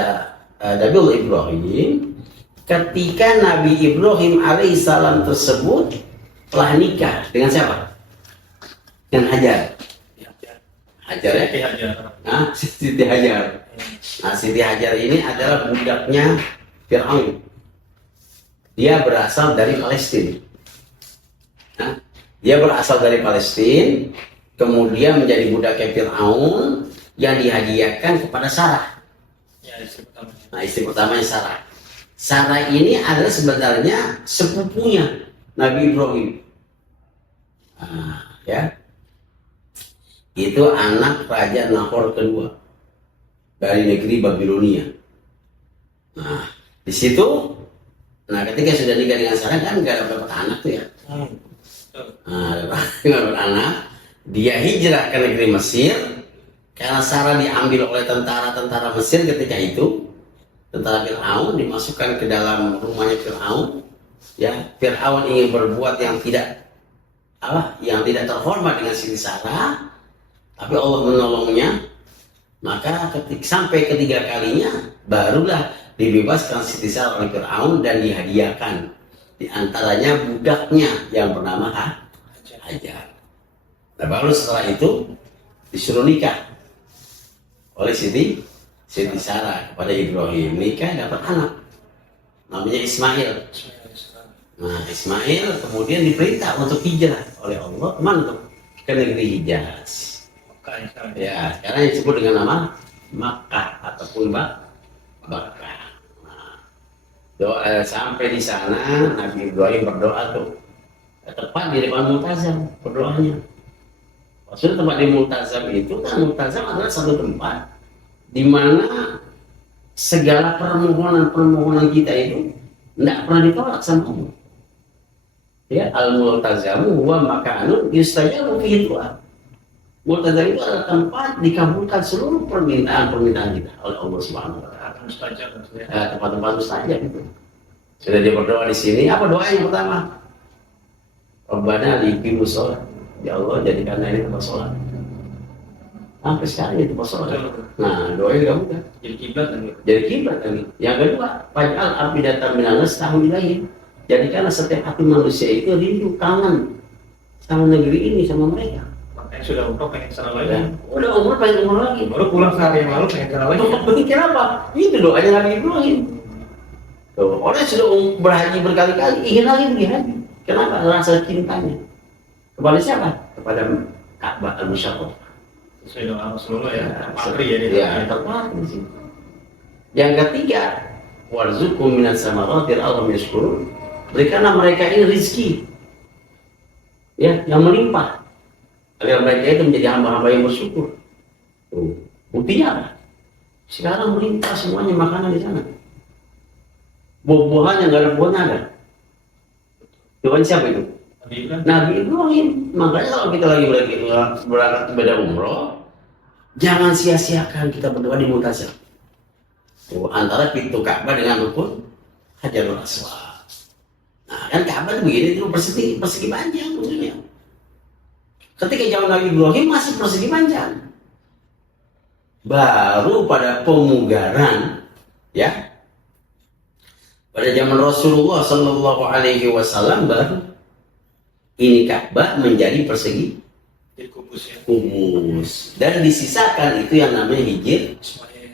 Nabiullah Ibrahim ketika Nabi Ibrahim alaihissalam tersebut telah nikah dengan siapa? Dengan Hajar. Hajar ya? Nah, Siti Hajar. Nah, Siti Hajar ini adalah budaknya Fir'aun. Dia berasal dari Palestina. Nah, dia berasal dari Palestina, kemudian menjadi budaknya Fir'aun yang dihadiahkan kepada Sarah. Ya, istri pertama. Nah, istri pertamanya Sarah. Sarah ini adalah sebenarnya sepupunya Nabi Ibrahim. Nah, ya. Itu anak Raja Nahor kedua dari negeri Babilonia. Nah, di situ, nah ketika sudah nikah dengan Sarah kan nggak dapat anak tuh ya. Nah, dapat anak, dia hijrah ke negeri Mesir karena Sarah diambil oleh tentara-tentara Mesir ketika itu. Tentara Fir'aun dimasukkan ke dalam rumahnya Fir'aun. Ya, Fir'aun ingin berbuat yang tidak terhormat dengan Siti Sarah, tapi Allah menolongnya. Maka sampai ketiga kalinya barulah dibebaskan Siti Sarah oleh Fir'aun dan dihadiahkan. Di antaranya budaknya yang bernama Hajar. Nah, baru setelah itu disuruh nikah oleh Siti Sarah kepada Ibrahim. Nikah dapat anak namanya Ismail. Nah, Ismail kemudian diperintah untuk hijrah oleh Allah kemana tuh? Ke negeri Hijaz. Ya, sekarang yang disebut dengan nama Makkah ataupun Makkah. Nah, sampai di sana Nabi Ibrahim berdoa tuh tepat di depan Multazam berdoanya. Maksudnya tempat di Multazam itu kan, Multazam adalah satu tempat di mana segala permohonan kita itu tidak pernah ditolak sama Allah. Ya, al-multazamu huwa makanun yustajabu fihi du'a. Multazam itu adalah tempat dikabulkan seluruh permintaan kita oleh Allah Subhanahu wa taala. Tempat-tempat mustajab itu. Sudah dia berdoa di sini, apa doa yang pertama? Rabbana liqimus shalah. Ya Allah, jadikanlah ini tempat sholat. Sampai sekarang itu tempat sholat. Nah, doanya kamu kan? Jadi kiblat lagi. Yang kedua, faj'al afidatan minan nas tahwi ilaihim. Jadikanlah setiap hati manusia itu rindu, kangen sama negeri ini, sama mereka. Makanya sudah umroh pengen sana lagi. Ya, udah umroh pengen umroh lagi. Baru pulang sehari yang lalu pengen sana lagi. Kenapa? Itu doanya Nabi Ibrahim. Tuh, orang sudah berhaji berkali-kali, ingin lagi pergi haji. Kenapa? Rasa cintanya. Kepada siapa? Kepada Ka'bah al-Musharrafah. Sesuai doa Rasulullah ya. Terpatri ya dia. Ya, terpatri di sini. Yang ketiga, warzuqhum minas samarati la'allahum yashkurun. Berikanlah mereka ini rezeki, ya, yang melimpah, agar mereka itu menjadi hamba-hamba yang bersyukur. Tuh, buktinya apa? Sekarang melimpah semuanya makanan di sana. Buah-buahan yang nggak ada buahnya ada. Tuhan siapa itu? Nabi Ibrahim. Makanya kalau kita lagi berangkat ibadah umroh, jangan sia-siakan kita berdoa di Multazam. Antara pintu Ka'bah dengan rukun Hajarul Aswad. Nah, kan Ka'bah itu begini, itu persegi panjang tentunya. Ketika zaman Nabi Ibrahim masih persegi panjang. Baru pada pemugaran, ya, Pada zaman Rasulullah Sallallahu Alaihi Wasallam baru ini Ka'bah menjadi persegi Jadi kubus ya. kubus dan disisakan itu yang namanya hijir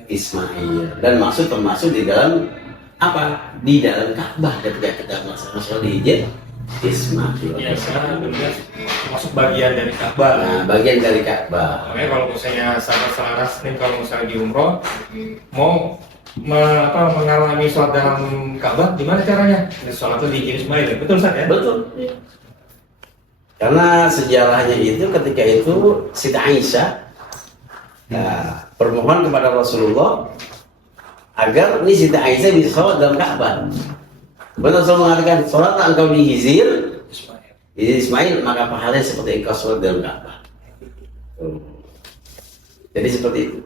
Ismail dan termasuk di dalam apa? Di dalam Ka'bah ketika kita melaksanakan sholat di hijir Ismail. Ya, karena dunia termasuk bagian dari Ka'bah. Nah, bagian dari Ka'bah. Makanya kalau misalnya sahabat selaras nih, kalau misalnya di umroh mau mengalami sholat dalam Ka'bah, gimana caranya? Sholatnya di Hijr Ismail, ya? Betul Ustaz ya? Betul. Karena sejarahnya itu ketika itu Siti Aisyah bermohon kepada Rasulullah agar ini Siti Aisyah bisa sholat dalam Ka'bah. Betul, Rasulullah mengatakan, sholatlah engkau di Hijr Ismail, maka pahalanya seperti engkau sholat dalam Ka'bah. Jadi seperti itu.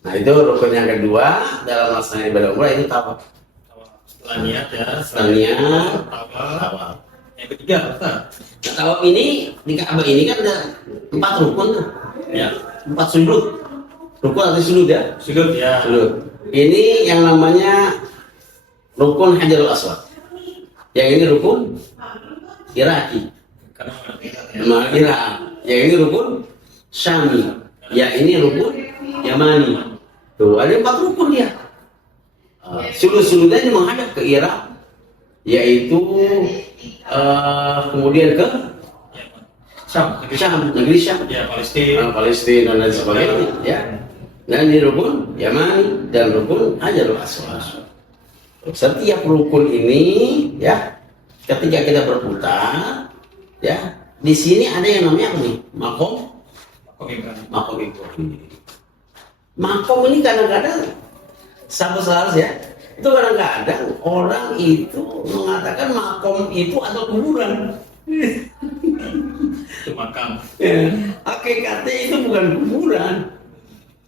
Nah, itu rukun yang kedua dalam melaksanakan ibadah umrah itu tawaf. Setelah niat ya. Setelah niat, tawaf. Yang ketiga apa? Nah, tawaf ini di Ka'bah ini kan ada 4 rukun tuh. Ya. 4 sudut. Rukun atau sudut ya? Sudut ya. Sudut. Ini yang namanya rukun Hajarul Aswad. Yang ini rukun Iraki. Karena Nah, Irak. Yang ini rukun Syami. Yang ini rukun Yamani. Tuh, ada 4 rukun dia. Sudut-sudutnya ini menghadap ke Irak, yaitu kemudian ke Syam. negeri Syam, Ya, Palestina. Palestina dan lain sebagainya. Ya. Dan di rukun Yaman dan rukun Hajarul Aswad. Setiap rukun ini, ya, ketika kita berputar, ya, di sini ada yang namanya apa nih? Makom Ibrahim. Makom ini kadang-kadang sahabat selaras ya, itu kadang-kadang orang itu mengatakan makom itu adalah kuburan. Itu makam. Ya, hakikatnya itu bukan kuburan,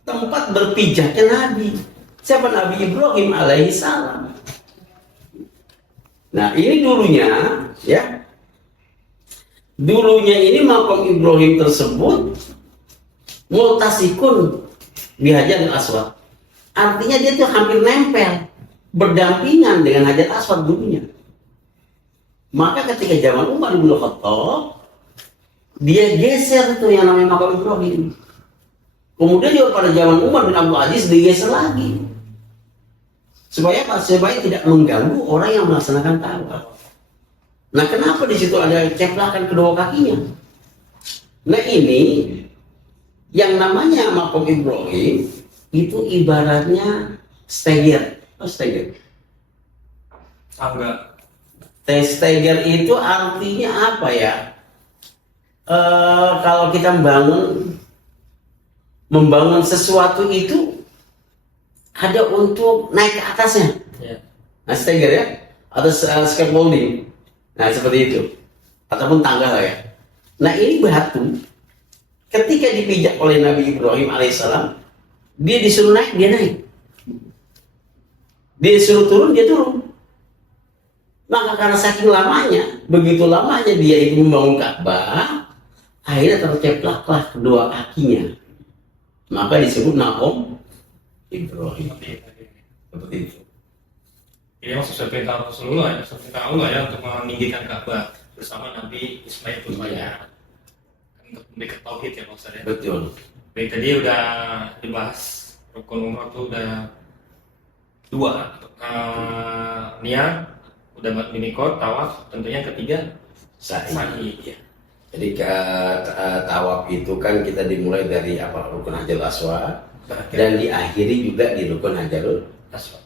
tempat berpijaknya Nabi. Siapa? Nabi Ibrahim alaihi salam. Nah, ini dulunya, ya. Dulunya ini makom Ibrahim tersebut multasikun di Hajarul Aswad. Artinya dia tuh hampir nempel, berdampingan dengan Hajar Aswad dulunya. Maka ketika zaman Umar bin Khattab, dia geser tuh yang namanya makam Ibrahim. Kemudian juga pada zaman Umar bin Abdul Aziz digeser lagi. Supaya apa? Supaya tidak mengganggu orang yang melaksanakan tawaf. Nah, kenapa di situ ada ceplakan kedua kakinya? Nah, ini yang namanya makom Ibrahim itu ibaratnya steger. Steger. Tangga. Steger itu artinya apa ya? Kalau kita membangun sesuatu itu ada untuk naik ke atasnya. Ya. Nah, steger ya, atau scaffolding. Nah, seperti itu. Ataupun tangga lah ya. Nah, ini batu. Ketika dipijak oleh Nabi Ibrahim alaihissalam, dia disuruh naik, dia naik. Dia disuruh turun, dia turun. Maka karena saking lamanya, begitu lamanya dia itu membangun Ka'bah, akhirnya terceplaklah kedua kakinya. Maka disebut makom Ibrahim. Seperti itu. Ini masuk sesuai perintah Rasulullah ya, sesuai perintah Allah ya untuk meninggikan Ka'bah bersama Nabi Ismail putranya. Untuk mendekat tauhid ya Pak Ustaz ya. Betul. Baik, tadi udah dibahas rukun umrah tuh udah 2. Niat, udah minikot, tawaf, tentunya ketiga sa'i. Ya. Jadi tawaf itu kan kita dimulai dari rukun Hajarul Aswad dan diakhiri juga di rukun Hajarul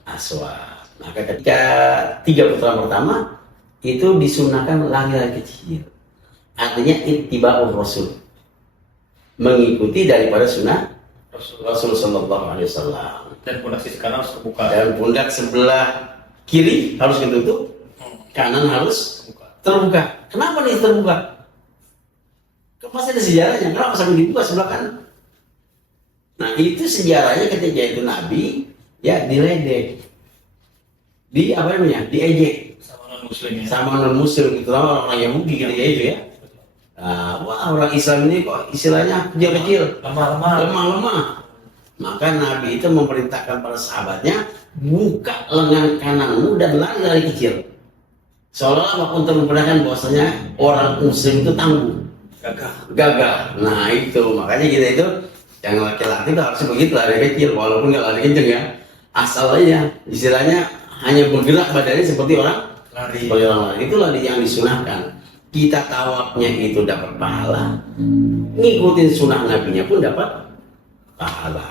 Aswad. Maka ketika 3 putaran pertama itu disunahkan lari-lari kecil. Artinya ittiba'ur Rasul, mengikuti daripada sunnah Rasul Sallallahu Alaihi Wasallam. Dan pundak sisi kanan harus terbuka. Dan pundak sebelah kiri harus ditutup, kanan harus terbuka. Kenapa nih terbuka? Pasti ada sejarahnya. Kenapa sampai dibuka sebelah kanan? Nah, itu sejarahnya ketika itu Nabi ya diledek, diejek sama non muslim, terutama orang Yahudi ketika itu ya. Wah, orang Islam ini kok istilahnya kecil-kecil, lemah. Maka Nabi itu memerintahkan para sahabatnya, buka lengan kananmu dan lari kecil. Seolah-olah waktu memperlihatkan bahwasanya orang muslim itu tangguh, gagah. Nah itu, makanya kita itu yang laki-laki itu harus begitu, lari kecil, walaupun nggak lari kenceng ya. Asal aja, istilahnya hanya bergerak badannya seperti orang lari. Seperti orang lari, itulah yang disunahkan. Kita tawafnya itu dapat pahala, ngikutin sunnah nabinya pun dapat pahala.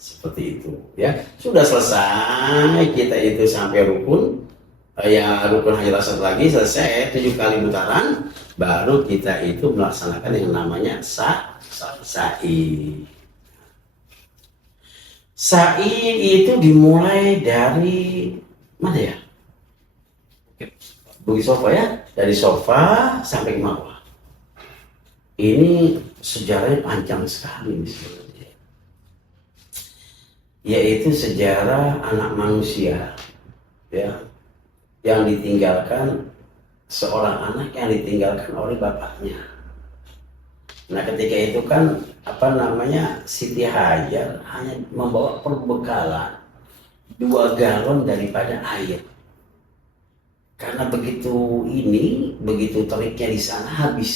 Seperti itu ya. Sudah selesai kita itu sampai rukun, ya rukun Hajar Aswad lagi selesai 7 kali putaran, baru kita itu melaksanakan yang namanya sa'i. Sa'i itu dimulai dari mana ya? Bukit Sofa ya, dari Sofa sampai ke Marwah. Ini sejarahnya panjang sekali sebenarnya. Yaitu sejarah anak manusia ya, yang ditinggalkan, seorang anak yang ditinggalkan oleh bapaknya. Nah ketika itu kan Siti Hajar hanya membawa perbekalan 2 galon daripada air, karena begitu teriknya di sana habis,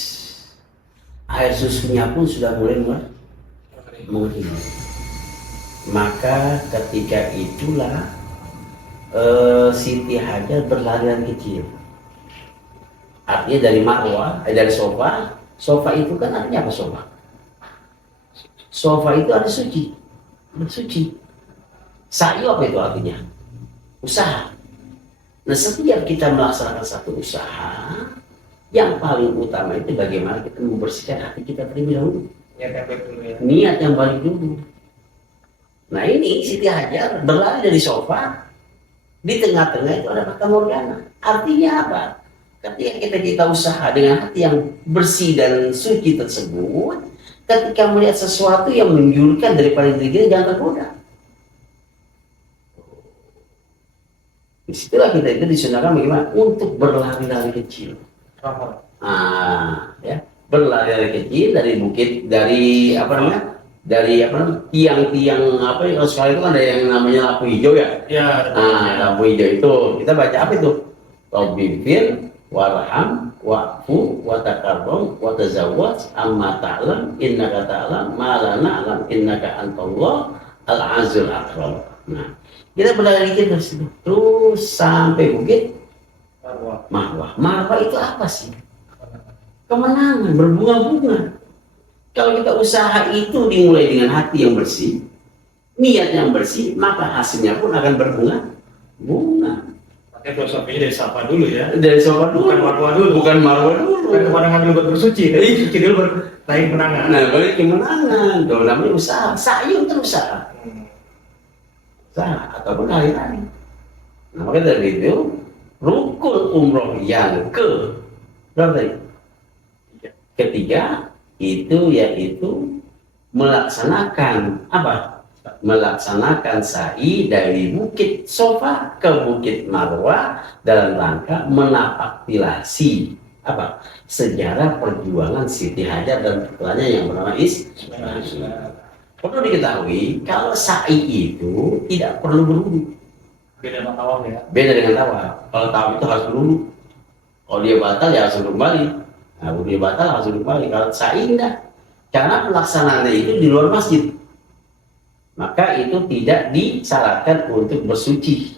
air susunya pun sudah mulai mengering. Maka ketika itulah Siti Hajar berlarian kecil. Artinya dari Marwah, dari Sofa. Sofa itu kan artinya apa Sofa? Sofa itu ada suci, bersuci. Sa'i apa itu artinya? Usaha. Nah setiap kita melaksanakan satu usaha, yang paling utama itu bagaimana kita membersihkan hati kita terlebih dahulu. Niat yang balik dulu. Nah ini Siti Hajar berlari dari Sofa, di tengah-tengah itu ada Fata Morgana. Artinya apa? Ketika kita usaha dengan hati yang bersih dan suci tersebut, ketika melihat sesuatu yang menjulurkan daripada diri kita, jangan tergoda. Disitulah kita itu disunahkan bagaimana untuk berlari-lari kecil. Berlari-lari kecil dari bukit, dari tiang-tiang kalau sekarang itu kan ada yang namanya lampu hijau ya. Lampu hijau itu kita baca apa itu? Rabbifir warham wa'fu wa takarrum wa tazawwaj amma ta'lam innaka ta'lam ma la na'lam innaka antallah al-azizul akram. Nah, kita berlari terus sampai bukit Marwah. Marwah itu apa sih? Kemenangan, berbunga-bunga. Kalau kita usaha itu dimulai dengan hati yang bersih, niat yang bersih, maka hasilnya pun akan berbunga. Makanya filosofinya dari Safa dulu ya. Dari Safa dulu. Bukan Marwah dulu. Kan kemenangan dulu baru bersuci. Suci dulu baru naik kemenangan. Nah, baru kemenangan. Itu namanya usaha. Sa'i itu usaha. Usaha ataupun hari-hari. Nah, maka dari itu rukun umroh yang ketiga itu yaitu melaksanakan apa? Melaksanakan sa'i dari bukit Sofa ke bukit Marwah dalam rangka menapaktilasi apa? Sejarah perjuangan Siti Hajar dan putranya yang bernama Ismail. Perlu diketahui kalau sa'i itu tidak perlu berwudu. Beda dengan tawaf ya. Beda dengan tawaf. Kalau tawaf itu harus berwudu. Kalau dia batal ya harus kembali. Nah, dia batal harus kembali. Kalau sa'i enggak. Karena pelaksanaannya itu di luar masjid. Maka itu tidak disyaratkan untuk bersuci.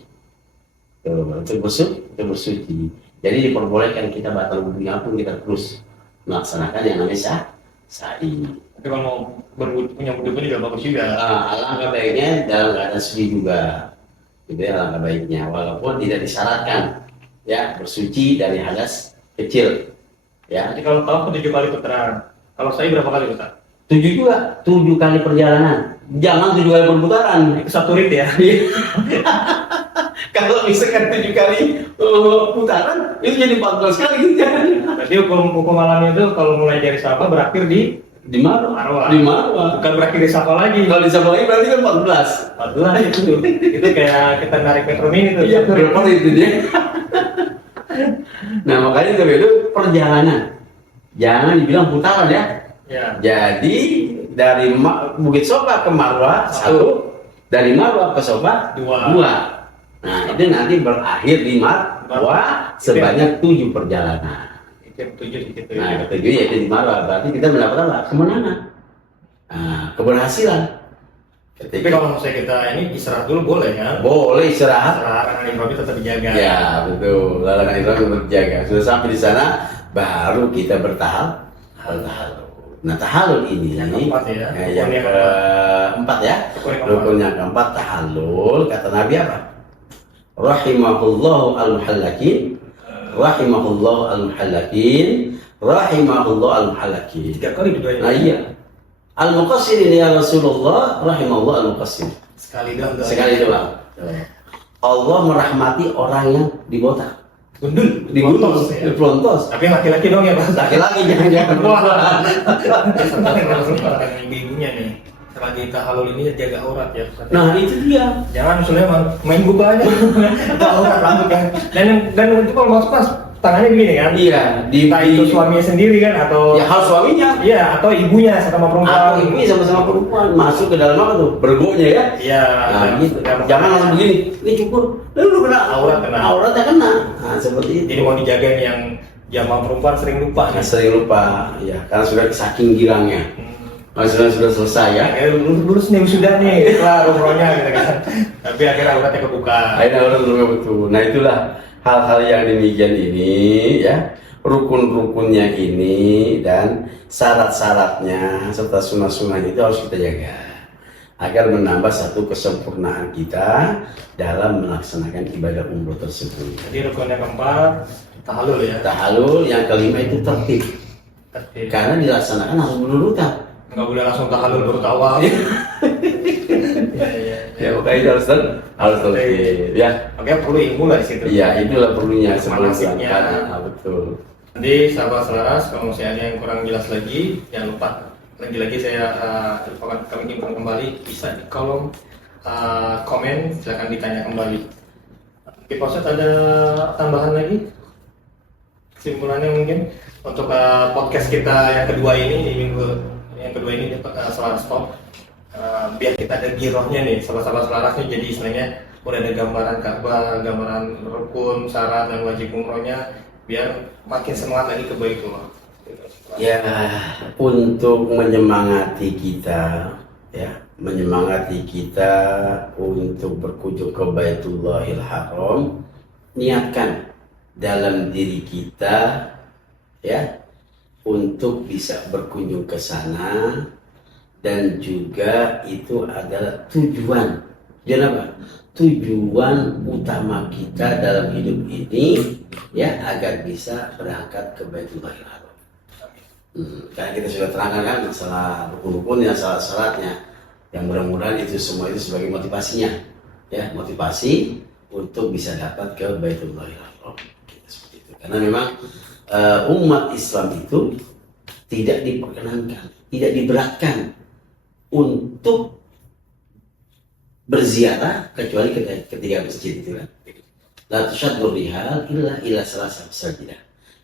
Untuk bersuci. Jadi diperbolehkan kita batal wudunya pun kita terus melaksanakan yang namanya sa'i. Tapi kalau mau punya wudu pun juga bagus juga. Alangkah baiknya dalam keadaan suci juga. Itu ya alangkah baiknya. Walaupun tidak disyaratkan ya bersuci dari hadas kecil. Ya. Jadi kalau tawaf 7 kali putaran. Kalau sa'i berapa kali putar? 7 juga. 7 kali perjalanan. Jangan 7 kali perputaran. Itu satu rit ya. Kalau misalkan 7 kali putaran, itu jadi 14 kali. Berarti hukum alamnya itu kalau mulai dari Safa berakhir di Marwah. Di Marwah. Bukan berakhir di Safa lagi. Kalau di Safa lagi berarti kan 14 itu. Itu kayak kita narik metro mini tuh. Iya, berapa itu dia. Nah, makanya itu perjalanan. Jangan dibilang putaran ya. Ya. Jadi dari Bukit Sofa ke Marwah satu, dari Marwah ke Sofa dua. Nah itu nanti berakhir di Marwah sebanyak 7 perjalanan. Itu yang 7 gitu. Nah yang 7 yaitu di Marwah, berarti kita mendapat apa? Kemenangan, keberhasilan. Tapi kalau misalnya kita ini istirahat dulu boleh ya? Boleh istirahat. Larangan ihram tetap dijaga. Ya betul, larangan ihram tetap dijaga. Sudah sampai di sana baru kita bertahallul. Nah tahallul ini yang keempat ya. yang keempat ya. Rukun yang keempat tahallul. Kata Nabi apa? Rahimahullahu al-muhallakin, rahimahullahu al-muhallakin, rahimahullahu al-muhallakin. 3 kali didoain. Nah iya. Al-muqassirin ya Rasulullah, rahimahullah al-muqassirin. Sekali doang. Allah merahmati orang yang dibotak. Gundul, dipelontos. Tapi laki-laki dong ya Pak. Laki-laki jangan. Ibu-ibunya nih. Selagi tahallul ini jaga aurat ya. Nah itu dia. Jangan misalnya main buka aja. Jaga aurat rambut kan. Dan itu kalau masuk pas tangannya begini kan? Iya. Entah itu suaminya sendiri kan atau ya harus suaminya. Iya atau ibunya sama perempuan. Atau ibunya sama-sama perempuan masuk ke dalam apa tuh? Bergoknya ya. Iya. Nah gitu. Jangan langsung begini. Ini cukur. Lalu kena auratnya kena. Nah seperti itu. Jadi mau dijaga yang jamaah perempuan sering lupa. Nah, sering lupa. Ya karena sudah saking girangnya. Sudah selesai ya. Lulus nih sudah nih kelar umrohnya gitu kan. Tapi akhirnya auratnya kebuka. Akhirnya auratnya betul. Nah itulah hal-hal yang demikian ini ya, rukun-rukunnya ini dan syarat-syaratnya serta sunnah-sunnahnya itu harus kita jaga agar menambah satu kesempurnaan kita dalam melaksanakan ibadah umroh tersebut. Jadi rukun yang keempat tahallul ya. Tahallul, yang kelima itu tertib. Karena dilaksanakan harus berurutan. Nggak boleh langsung tahallul baru tawaf. Ya makanya harus tertib ya. Makanya perlu ilmu lah di situ. Ya itulah perlunya sebelum Manasiknya. berangkat. Betul. Jadi sahabat selaras, kalau misalnya ada yang kurang jelas lagi, jangan lupa lagi-lagi saya kami infokan kembali bisa di kolom komen, silakan ditanya kembali. Oke, Pak Ustadz, ada tambahan lagi? Kesimpulannya mungkin untuk podcast kita yang kedua ini di minggu yang kedua ini Selaras Talk. Biar kita ada girohnya nih, sahabat-sahabat selarasnya, jadi istilahnya udah ada gambaran Ka'bah, gambaran rukun, syarat dan wajib umrohnya, biar makin semangat lagi ke Baitullah. Ya, untuk menyemangati kita, ya, menyemangati kita untuk berkunjung ke Baitullahil Haram, niatkan dalam diri kita, ya, untuk bisa berkunjung ke sana. Dan juga itu adalah tujuan utama kita dalam hidup ini, ya, agar bisa berangkat ke Baitullahil Haram. Karena kita sudah terangkan kan masalah rukun-rukunnya, syarat-syaratnya, yang mudah-mudahan itu semua itu sebagai motivasinya, ya, motivasi untuk bisa dapat ke Baitullahil Haram. Seperti itu. Karena memang umat Islam itu tidak diperkenankan, tidak diberatkan untuk berziarah kecuali ketiga masjid itu kan. La tusyaddu rihal illa salasa masajid.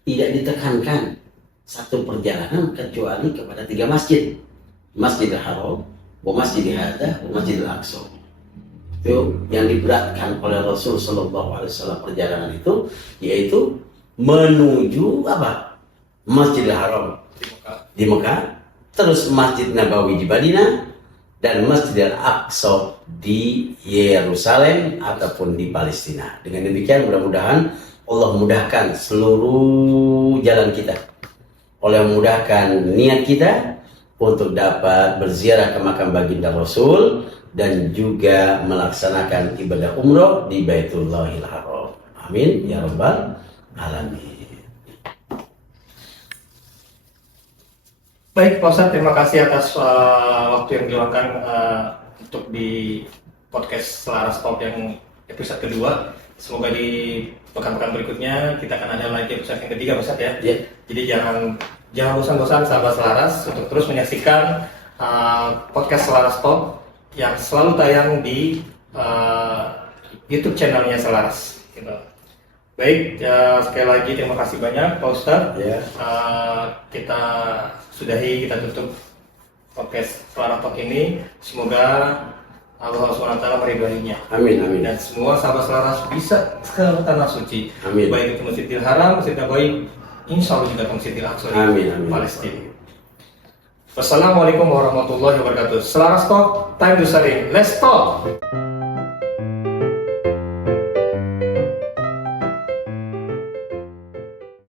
Tidak ditekankan satu perjalanan kecuali kepada 3 masjid. Masjidil Haram, Masjidil Hadza, Masjidil Aqsa. Itu yang diberatkan oleh Rasul sallallahu alaihi wasallam perjalanan itu, yaitu menuju apa? Masjidil Haram di Mekah, terus Masjid Nabawi di Madinah, dan Masjidil Aqsa di Yerusalem ataupun di Palestina. Dengan demikian mudah-mudahan Allah mudahkan seluruh jalan kita. Allah memudahkan niat kita untuk dapat berziarah ke makam baginda Rasul dan juga melaksanakan ibadah umroh di Baitullahil Haram. Amin ya rabbal alamin. Baik, Pak Ustadz, terima kasih atas waktu yang diluangkan untuk di podcast Selaras Talk yang episode kedua. Semoga di pekan-pekan berikutnya kita akan ada lagi episode yang ketiga, Pak Ustadz ya. Yeah. Jadi jangan bosan-bosan sahabat Selaras untuk terus menyaksikan podcast Selaras Talk yang selalu tayang di YouTube channelnya Selaras. Gitu. Baik, sekali lagi terima kasih banyak Pak Ustadz. Yeah. Kita sudahi, kita tutup podcast Suara Talk ini. Semoga Allah SWT meridhoinya. Amin, amin. Dan semua sahabat selaras bisa ke tanah suci. Amin. Baik itu Masjidil Haram, Masjid Nabawi, insya Allah juga ke Masjidil Aqsa di Amin, amin. Palestina. Wassalamualaikum warahmatullahi wabarakatuh. Selaras Talk, time to sharing. Let's talk.